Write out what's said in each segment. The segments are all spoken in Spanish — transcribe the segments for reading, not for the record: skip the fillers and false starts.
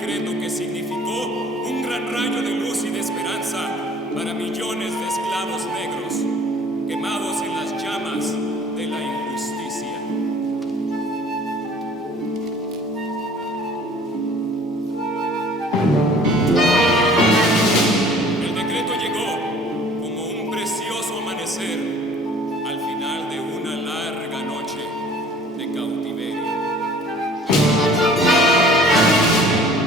decreto que significó un gran rayo de luz y de esperanza para millones de esclavos negros quemados en las llamas de la injusticia. El decreto llegó como un precioso amanecer al final de una larga noche de cautiverio.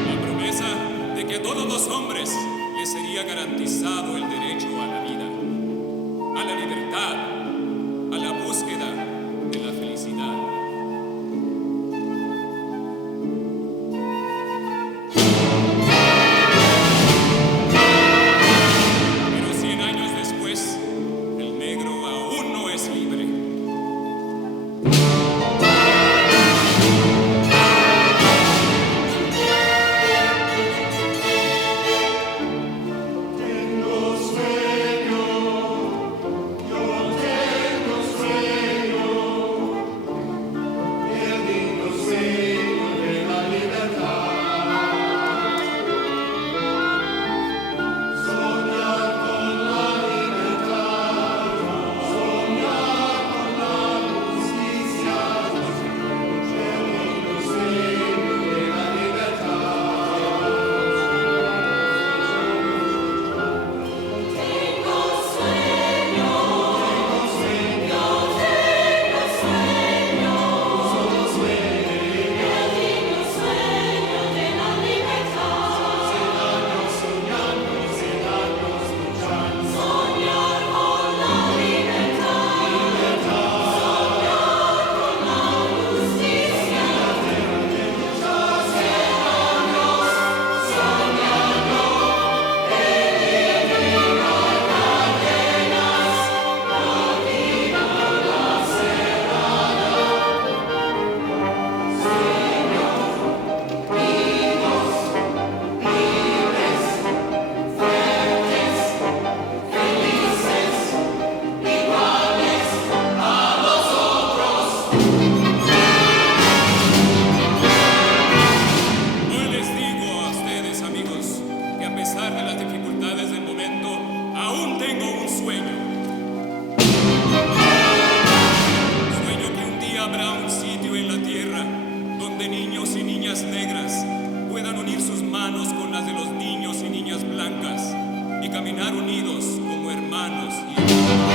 La promesa de que a todos los hombres les sería garantizado el derecho a la vida, a la libertad, a la búsqueda de la felicidad. Pero 100 años después, el negro aún no es libre. Hoy les digo a ustedes, amigos, que a pesar de las dificultades del momento, aún tengo un sueño. Sueño que un día habrá un sitio en la tierra donde niños y niñas negras puedan unir sus manos con las de los niños y niñas blancas y caminar unidos como hermanos y